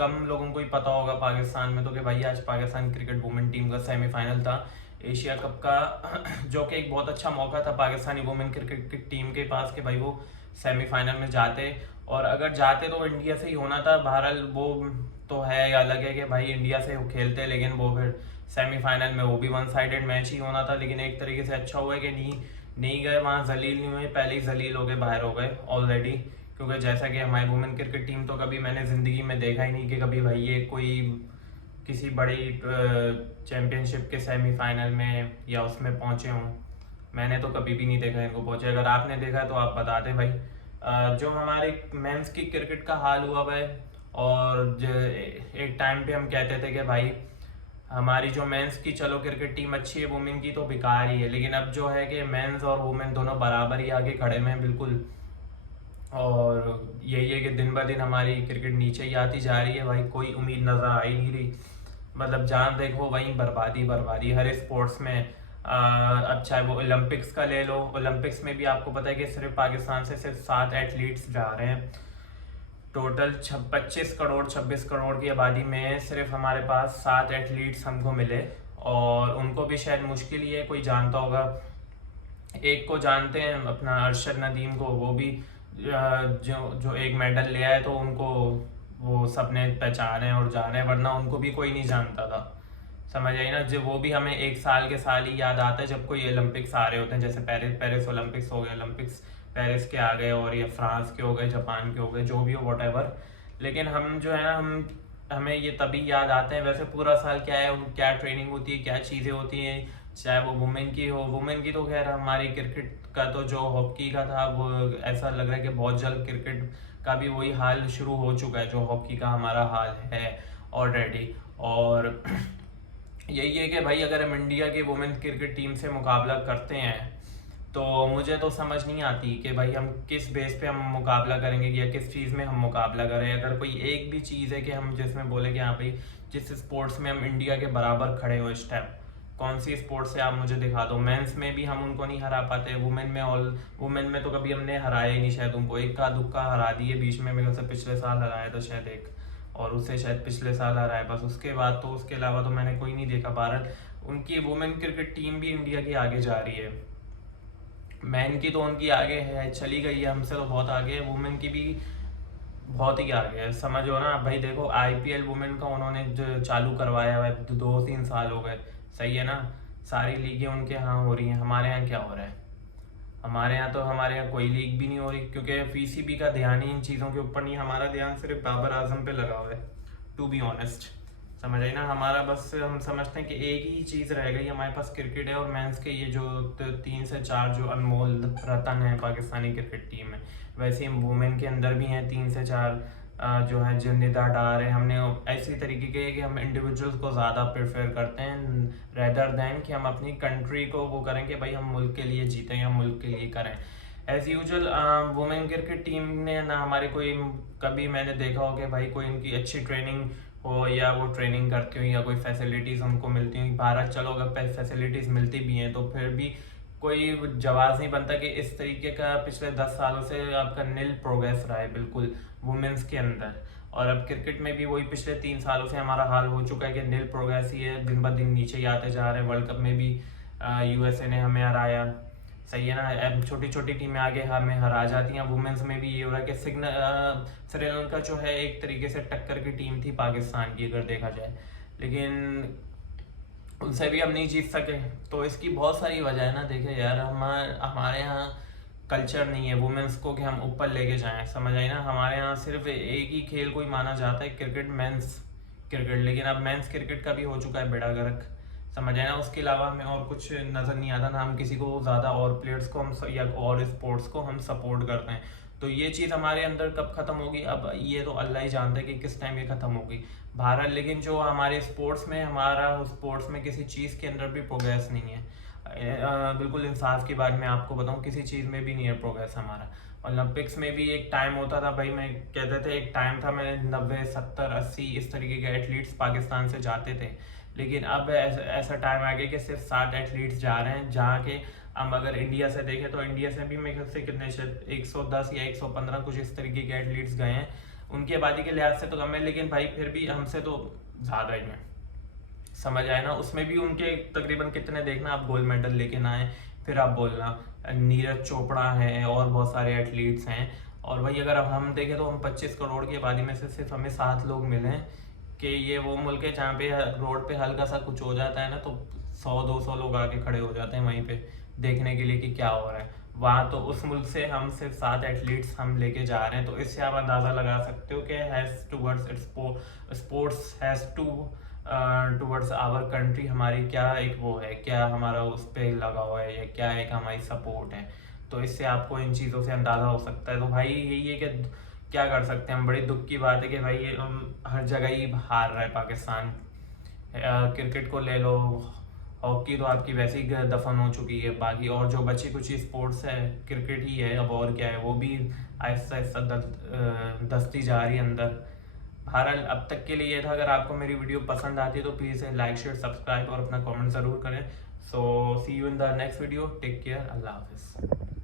कम लोगों को ही पता होगा पाकिस्तान में तो कि भाई आज पाकिस्तान क्रिकेट वुमेन टीम का सेमीफाइनल था एशिया कप का जो कि एक बहुत अच्छा मौका था पाकिस्तानी वुमेन क्रिकेट की टीम के पास कि भाई वो सेमीफाइनल में जाते, और अगर जाते तो इंडिया से ही होना था। बहरहाल वो तो है, अलग है कि भाई इंडिया से वो खेलते, लेकिन वो फिर सेमीफाइनल में वो भी वन साइडेड मैच ही होना था। लेकिन एक तरीके से अच्छा हुआ है कि नहीं गए वहाँ, जलील नहीं हुए, पहले ही जलील हो गए, बाहर हो गए ऑलरेडी। क्योंकि जैसा कि हमारी वुमेन क्रिकेट टीम तो कभी मैंने ज़िंदगी में देखा ही नहीं कि कभी भाई ये कोई किसी बड़ी चैम्पियनशिप के सेमीफाइनल में या उसमें पहुंचे हों। मैंने तो कभी भी नहीं देखा इनको पहुंचे। अगर आपने देखा तो आप बता दें भाई। जो हमारे मेंस की क्रिकेट का हाल हुआ भाई, और एक टाइम पे हम कहते थे कि भाई हमारी जो मेंस की चलो क्रिकेट टीम अच्छी है, वुमेन की तो बेकार ही है। लेकिन अब जो है कि मेंस और वुमेन दोनों बराबर ही आगे खड़े हुए हैं बिल्कुल। और यही है कि दिन ब दिन हमारी क्रिकेट नीचे ही आती जा रही है भाई, कोई उम्मीद नज़र आ ही नहीं रही। मतलब जहाँ देखो वहीं बर्बादी बर्बादी हर स्पोर्ट्स में। अब चाहे वो ओलंपिक्स का ले लो, ओलंपिक्स में भी आपको पता है कि सिर्फ पाकिस्तान से सिर्फ 7 एथलीट्स जा रहे हैं। टोटल 25 करोड़ 26 करोड़ की आबादी में सिर्फ हमारे पास 7 एथलीट्स हमको मिले, और उनको भी शायद मुश्किल ही है कोई जानता होगा। एक को जानते हैं अपना अरशद नदीम को, वो भी जो जो एक मेडल ले आए तो उनको वो सबने पहचाने और जाने, वरना उनको भी कोई नहीं जानता था। समझ आई ना, जब वो भी हमें एक साल के साल ही याद आता है जब कोई ओलंपिक्स आ रहे होते हैं, जैसे पेरिस पेरिस ओलंपिक्स हो गए, ओलंपिक्स पेरिस के आ गए, और ये फ्रांस के हो गए, जापान के हो गए, जो भी हो वट। लेकिन हम जो है ना, हमें ये तभी याद आते हैं। वैसे पूरा साल क्या है, क्या ट्रेनिंग होती है, क्या चीज़ें होती हैं, चाहे वो वुमेन की हो। वुमेन की तो खैर हमारी क्रिकेट का तो जो हॉकी का था वो ऐसा लग रहा है कि बहुत जल्द क्रिकेट का भी वही हाल शुरू हो चुका है जो हॉकी का हमारा हाल है ऑलरेडी। और यही है कि भाई अगर हम इंडिया की वुमेन क्रिकेट टीम से मुकाबला करते हैं तो मुझे तो समझ नहीं आती कि भाई हम किस बेस पे हम मुकाबला करेंगे या किस चीज़ में हम मुकाबला करें। अगर कोई एक भी चीज़ है कि हम जिसमें बोले कि हाँ भाई जिस स्पोर्ट्स में हम इंडिया के बराबर खड़े हो इस टाइम, कौन सी स्पोर्ट्स से आप मुझे दिखा दो। मेंस में भी हम उनको नहीं हरा पाते, वुमेन में तो कभी हमने हराया ही नहीं शायद उनको, एक का दुक्का हरा दिए बीच में, मेरे से पिछले साल हराया था शायद एक, और उससे शायद पिछले साल हराया बस। उसके बाद तो उसके अलावा तो मैंने कोई नहीं देखा। भारत उनकी वुमेन क्रिकेट टीम भी इंडिया की आगे जा रही है। मैन की तो उनकी आगे है, चली गई है, हमसे तो बहुत आगे है। वुमेन की भी बहुत ही आगे है, समझो ना भाई। देखो आईपीएल वुमेन का उन्होंने जो चालू करवाया हुआ है, 2-3 साल हो गए, सही है ना। सारी लीगें उनके यहाँ हो रही हैं, हमारे यहाँ क्या हो रहा है? हमारे यहाँ कोई लीग भी नहीं हो रही, क्योंकि पीसीबी का ध्यान ही इन चीज़ों के ऊपर नहीं। हमारा ध्यान सिर्फ बाबर आजम पे लगा हुआ है, टू बी ऑनेस्ट। समझ आई ना, हमारा बस हम समझते हैं कि एक ही चीज़ रह गई हमारे पास, क्रिकेट है। और मेंस के ये जो 3 से 4 जो अनमोल रतन है पाकिस्तानी क्रिकेट टीम में, वैसे ही वुमेन के अंदर भी हैं 3 से 4 जो है जिंदा डार है। हमने ऐसी तरीके के कि हम इंडिविजुअल्स को ज़्यादा प्रेफर करते हैं रेदर दैन कि हम अपनी कंट्री को वो करें कि भाई हम मुल्क के लिए जीतें या मुल्क के लिए करें। As usual women cricket team ने ना हमारे कोई कभी मैंने देखा हो कि भाई कोई इनकी अच्छी ट्रेनिंग हो या वो ट्रेनिंग करती हो या कोई फैसिलिटीज़ उनको मिलती हुई। भारत चलो अगर फैसिलिटीज़ मिलती भी हैं तो फिर भी कोई जवाब नहीं बनता कि इस तरीके का पिछले 10 सालों से आपका नील प्रोग्रेस रहा है बिल्कुल वुमेन्स के अंदर। और अब क्रिकेट में भी वही पिछले 3 सालों से हमारा हाल हो चुका है कि नील प्रोग्रेस ही है, दिन ब दिन नीचे ही आते जा रहे हैं। वर्ल्ड कप में भी यूएसए ने हमें हराया, सही है ना। अब छोटी छोटी टीमें आगे हमें हरा जाती हैं। वुमेन्स में भी ये हो रहा है कि श्रीलंका जो है एक तरीके से टक्कर की टीम थी पाकिस्तान की अगर देखा जाए, लेकिन उनसे भी हम नहीं जीत सके। तो इसकी बहुत सारी वजह है ना। देखे यार हमारे यहाँ कल्चर नहीं है वुमेन्स को कि हम ऊपर लेके जाएं, समझ आई ना। हमारे यहाँ सिर्फ एक ही खेल कोई माना जाता है क्रिकेट, मेंस क्रिकेट। लेकिन अब मेंस क्रिकेट का भी हो चुका है बेड़ा गर्क, समझ आए ना। उसके अलावा हमें और कुछ नज़र नहीं आता ना, हम किसी को ज़्यादा और प्लेयर्स को हम या और स्पोर्ट्स को हम सपोर्ट करते हैं। तो ये चीज़ हमारे अंदर कब ख़त्म होगी, अब ये तो अल्लाह ही जानता है कि किस टाइम ये ख़त्म होगी। भारत लेकिन जो हमारे स्पोर्ट्स में, हमारा स्पोर्ट्स में किसी चीज़ के अंदर भी प्रोग्रेस नहीं है। बिल्कुल इंसाफ की बात मैं आपको बताऊं, किसी चीज़ में भी नहीं है प्रोग्रेस हमारा। ओलंपिक्स में भी एक टाइम होता था भाई, मैं कहते थे एक टाइम था, मैं 90 70 80 इस तरीके के एथलीट्स पाकिस्तान से जाते थे। लेकिन अब ऐसा टाइम आ गया कि सिर्फ 7 एथलीट्स जा रहे हैं, जहाँ के हम अगर इंडिया से देखें तो इंडिया से भी मेरे ख्याल से कितने शायद 110 या 115 कुछ इस तरीके के एथलीट्स गए हैं। उनकी आबादी के लिहाज से तो कम है, लेकिन भाई फिर भी हमसे तो ज़्यादा ही है, समझ आए ना। उसमें भी उनके तकरीबन कितने, देखना आप गोल्ड मेडल लेके ना आए फिर आप बोलना। नीरज चोपड़ा है और बहुत सारे एथलीट्स हैं। और भाई अगर अब हम देखें तो हम 25 करोड़ की आबादी में से सिर्फ हमें 7 लोग मिले हैं कि ये वो मुल्क है जहाँ पे रोड पे हल्का सा कुछ हो जाता है ना तो 100-200 लोग आके खड़े हो जाते हैं वहीं पे देखने के लिए कि क्या हो रहा है वहाँ। तो उस मुल्क से हम सिर्फ 7 एथलीट्स हम लेके जा रहे हैं, तो इससे आप अंदाज़ा लगा सकते हो कि has towards its sports has to towards our country, हमारी क्या एक वो है, क्या हमारा उस पर लगा हुआ है या क्या एक हमारी सपोर्ट है। तो इससे आपको इन चीज़ों से अंदाज़ा हो सकता है। तो भाई यही है कि क्या कर सकते हैं हम, बड़ी दुख की बात है कि भाई ये हर जगह ही हार रहा है पाकिस्तान। क्रिकेट को ले लो, हॉकी तो आपकी वैसे ही दफन हो चुकी है, बाकी और जो बची कुछ स्पोर्ट्स है क्रिकेट ही है, अब और क्या है, वो भी आहिस्ता आहिस्ता दस्ती जा रही है अंदर। बहरहाल अब तक के लिए ये था। अगर आपको मेरी वीडियो पसंद आती है तो प्लीज़ लाइक शेयर सब्सक्राइब और अपना कमेंट ज़रूर करें। So see you in the next video, take care, अल्लाह हाफिज़।